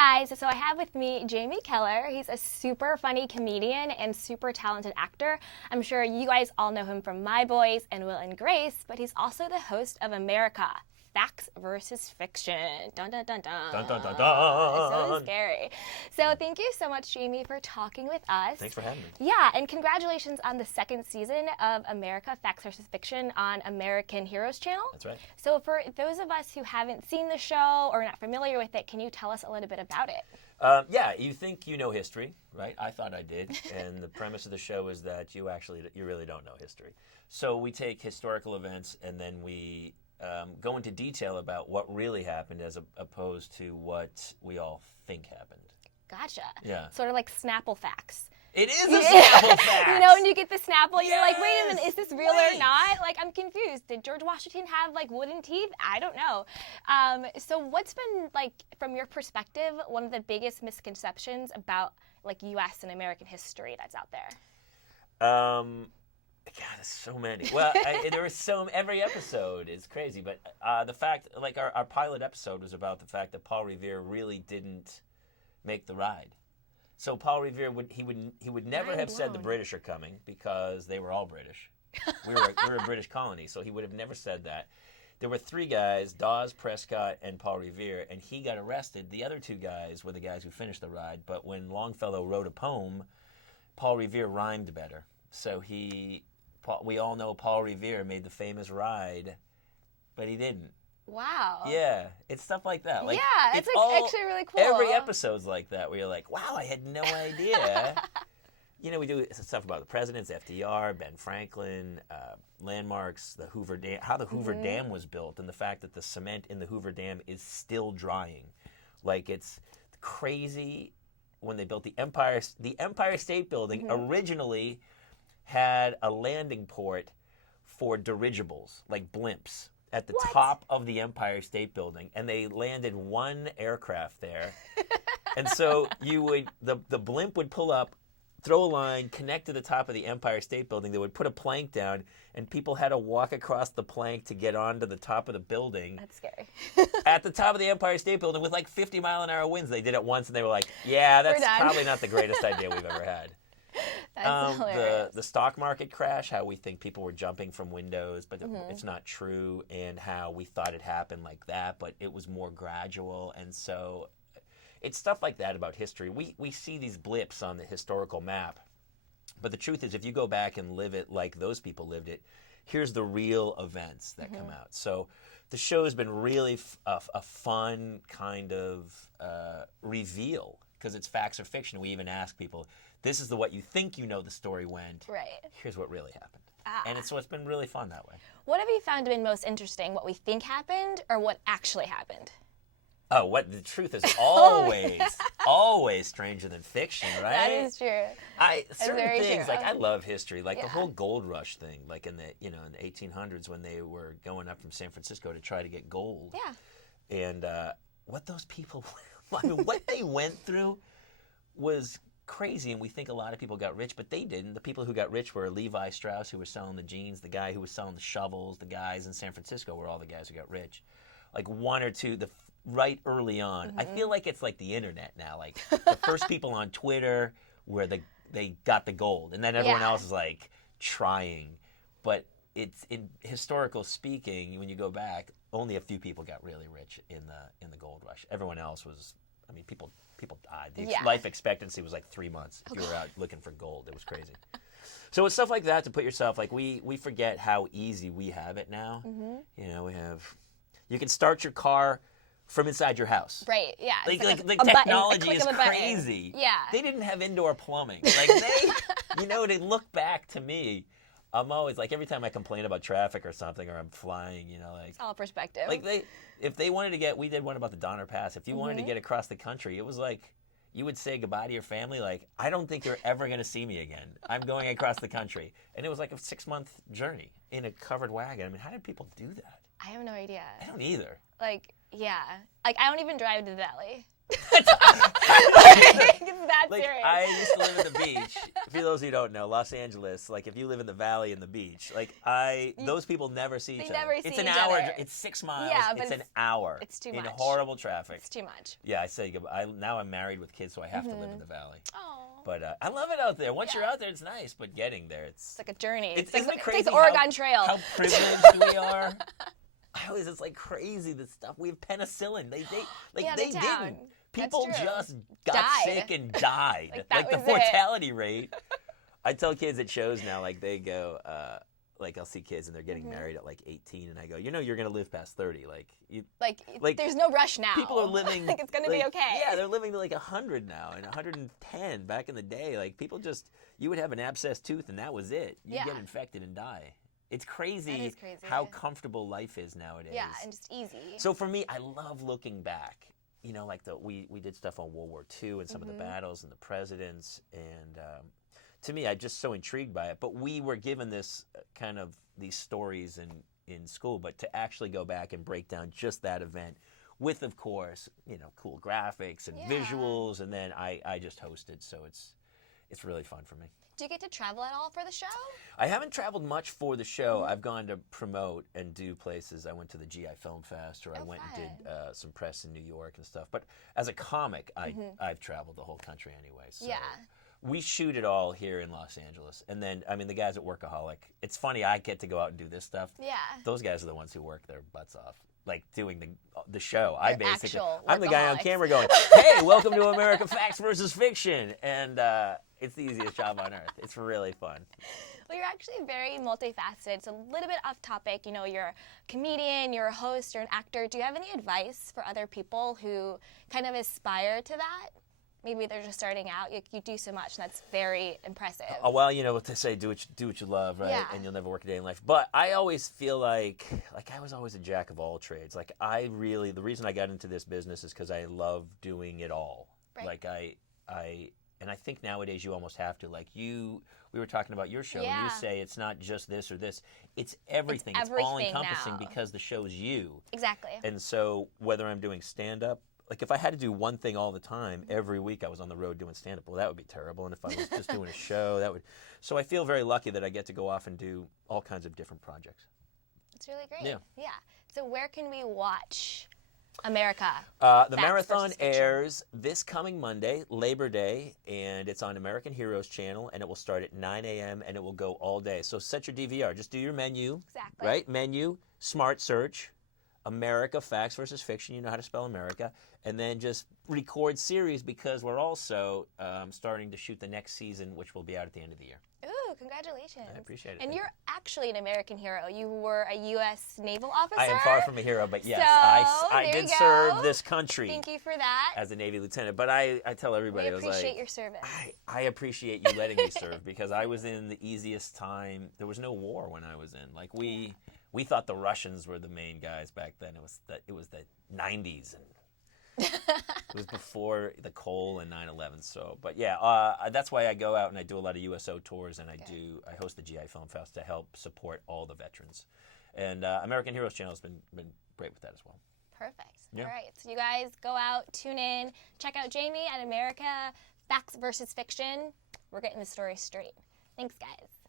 guys, so I have with me Jamie Kaler. He's a super funny comedian and super talented actor. I'm sure you guys all know him from My Boys and Will and Grace, but he's also the host of America, Facts versus Fiction. Dun, dun, dun, dun. Dun, dun, dun, dun. So scary. So thank you so much, Jamie, for talking with us. Thanks for having me. Yeah, and congratulations on the second season of America, Facts versus Fiction on American Heroes Channel. That's right. So for those of us who haven't seen the show or not familiar with it, can you tell us a little bit about it? Yeah, you think you know history, right? I thought I did. And the premise of the show is that you really don't know history. So we take historical events and then we go into detail about what really happened as opposed to what we all think happened. Gotcha. Yeah. Sort of like Snapple facts. It is a Snapple fact. You know, when you get the Snapple, you're like, wait a minute, is this real Wait. or not? Like, I'm confused. Did George Washington have, like, wooden teeth? I don't know. So what's been, like, from your perspective, one of the biggest misconceptions about, like, U.S. and American history that's out there? God, there's so many. Well, there was every episode is crazy, but the fact, like our pilot episode was about the fact that Paul Revere really didn't make the ride. So Paul Revere would never have said the British are coming because they were all British. We were a British colony, so he would have never said that. There were three guys, Dawes, Prescott, and Paul Revere, and he got arrested. The other two guys were the guys who finished the ride, but when Longfellow wrote a poem, Paul Revere rhymed better. So we all know Paul Revere made the famous ride, but he didn't. Wow. Yeah, it's stuff like that. Like, yeah, it's like actually really cool. Every episode's like that, where you're like, wow, I had no idea. You know, we do stuff about the presidents, FDR, Ben Franklin, landmarks, the Hoover Dam, how the Hoover Dam was built, and the fact that the cement in the Hoover Dam is still drying. Like, it's crazy. When they built the Empire State Building, originally had a landing port for dirigibles, like blimps, at the top of the Empire State Building, and they landed one aircraft there. And so the blimp would pull up, throw a line, connect to the top of the Empire State Building. They would put a plank down, and people had to walk across the plank to get onto the top of the building. That's scary. At the top of the Empire State Building with like 50-mile-an-hour winds. They did it once, and they were like, yeah, that's probably not the greatest idea we've ever had. That's hilarious. The stock market crash, how we think people were jumping from windows, but it's not true, and how we thought it happened like that, but it was more gradual. And so it's stuff like that about history. We see these blips on the historical map, but the truth is if you go back and live it like those people lived it, here's the real events that come out. So the show has been really a fun kind of reveal, because it's facts or fiction. We even ask people, this is what you think you know the story went. Right. Here's what really happened. And it's been really fun that way. What have you found to be most interesting, what we think happened or what actually happened? Oh, the truth is always stranger than fiction, right? That is true. Certain things, true. like I love history, like the whole gold rush thing, like in the 1800s when they were going up from San Francisco to try to get gold. Yeah. And what those people, I mean, what they went through was crazy, and we think a lot of people got rich, but they didn't. The people who got rich were Levi Strauss, who was selling the jeans, the guy who was selling the shovels, the guys in San Francisco were all the guys who got rich. Like one or two, right early on. I feel like it's like the internet now. Like the first people on Twitter where they got the gold, and then everyone else is like trying. But it's in historical speaking, when you go back, only a few people got really rich in the gold rush. Everyone else was, I mean, people died. The life expectancy was like 3 months if you were out looking for gold. It was crazy. So it's stuff like that to put yourself, like we forget how easy we have it now. You know, you can start your car from inside your house. Right, yeah. Like the technology is crazy. Yeah. They didn't have indoor plumbing. Like they look back to me. I'm always like, every time I complain about traffic or something, or I'm flying, like it's all perspective. Like if they wanted to we did one about the Donner Pass. If you wanted to get across the country, it was like you would say goodbye to your family. Like, I don't think you're ever going to see me again. I'm going across the country, and it was like a 6-month journey in a covered wagon. I mean, how did people do that? I have no idea. I don't either. Like, Yeah. Like, I don't even drive to the valley. Like, it's that Like, serious. I used to live at the beach. For those who don't know, Los Angeles, like, if you live in the valley and the beach, like, those people never see each other. never It's see an each hour. other. It's 6 miles. Yeah, but it's an hour. it's too in much. horrible traffic. It's too much. Yeah, I say now I'm married with kids, so I have to live in the valley. Oh. But I love it out there. Once you're out there, it's nice. But getting there, It's like a journey. Isn't like, it crazy it's like the Oregon Trail. How privileged we are. It's like crazy, the stuff. We have penicillin. They didn't. People just got sick and died. Like the mortality rate. I tell kids at shows now, like they go, like I'll see kids and they're getting married at like 18, and I go, you're gonna live past 30. Like there's no rush now. people are living. Like it's gonna be okay. Yeah, they're living to like 100 now and 110 back in the day. Like people you would have an abscessed tooth and that was it. You'd get infected and die. It's crazy, how comfortable life is nowadays. Yeah, and just easy. So for me, I love looking back. You know, like we did stuff on World War II and some of the battles and the presidents, and to me, I'm just so intrigued by it. But we were given this kind of these stories in school, but to actually go back and break down just that event with, of course, cool graphics and visuals, and then I just hosted, so it's really fun for me. Do you get to travel at all for the show? I haven't traveled much for the show. I've gone to promote and do places. I went to the GI Film Fest, or I went and did some press in New York and stuff. But as a comic, I've traveled the whole country anyway. So we shoot it all here in Los Angeles. And then, the guys at Workaholic, it's funny, I get to go out and do this stuff. Yeah. Those guys are the ones who work their butts off. Like doing the show. I'm the guy on camera going, hey, welcome to America Facts versus Fiction. And it's the easiest job on earth. It's really fun. Well, you're actually very multifaceted. It's a little bit off topic. You're a comedian, you're a host, you're an actor. Do you have any advice for other people who kind of aspire to that? Maybe they're just starting out. You do so much, and that's very impressive. Well, you know what they say, do what you love, right? Yeah. And you'll never work a day in life. But I always feel like I was always a jack of all trades. Like the reason I got into this business is because I love doing it all. Right. Like and I think nowadays you almost have to. Like we were talking about your show, and you say it's not just this or this. It's everything. It's all encompassing because the show's you. Exactly. And so whether I'm doing stand-up, like if I had to do one thing all the time, every week I was on the road doing stand-up, well, that would be terrible. And if I was just doing a show, that would. So I feel very lucky that I get to go off and do all kinds of different projects. It's really great. Yeah. So where can we watch America? The marathon airs this coming Monday, Labor Day, and it's on American Heroes channel, and it will start at 9 a.m. and it will go all day. So set your DVR. Just do your menu. Exactly. Right? Menu, smart search, America Facts versus Fiction. You know how to spell America. And then just record series, because we're also starting to shoot the next season, which will be out at the end of the year. Ooh, congratulations. I appreciate it. And you're actually an American hero. You were a U.S. naval officer. I am far from a hero, but yes, So, I did serve this country. Thank you for that. As a Navy lieutenant. But I tell everybody, We I was like, appreciate your service. I appreciate you letting me serve, because I was in the easiest time. There was no war when I was in. Like we thought the Russians were the main guys back then. It was the 90s, and it was before the Cole and 9/11. So, but yeah, that's why I go out and I do a lot of USO tours, and I host the GI Film Fest to help support all the veterans. And American Heroes Channel has been great with that as well. Perfect. Yeah. All right. So you guys go out, tune in, check out Jamie at America Facts versus Fiction. We're getting the story straight. Thanks, guys.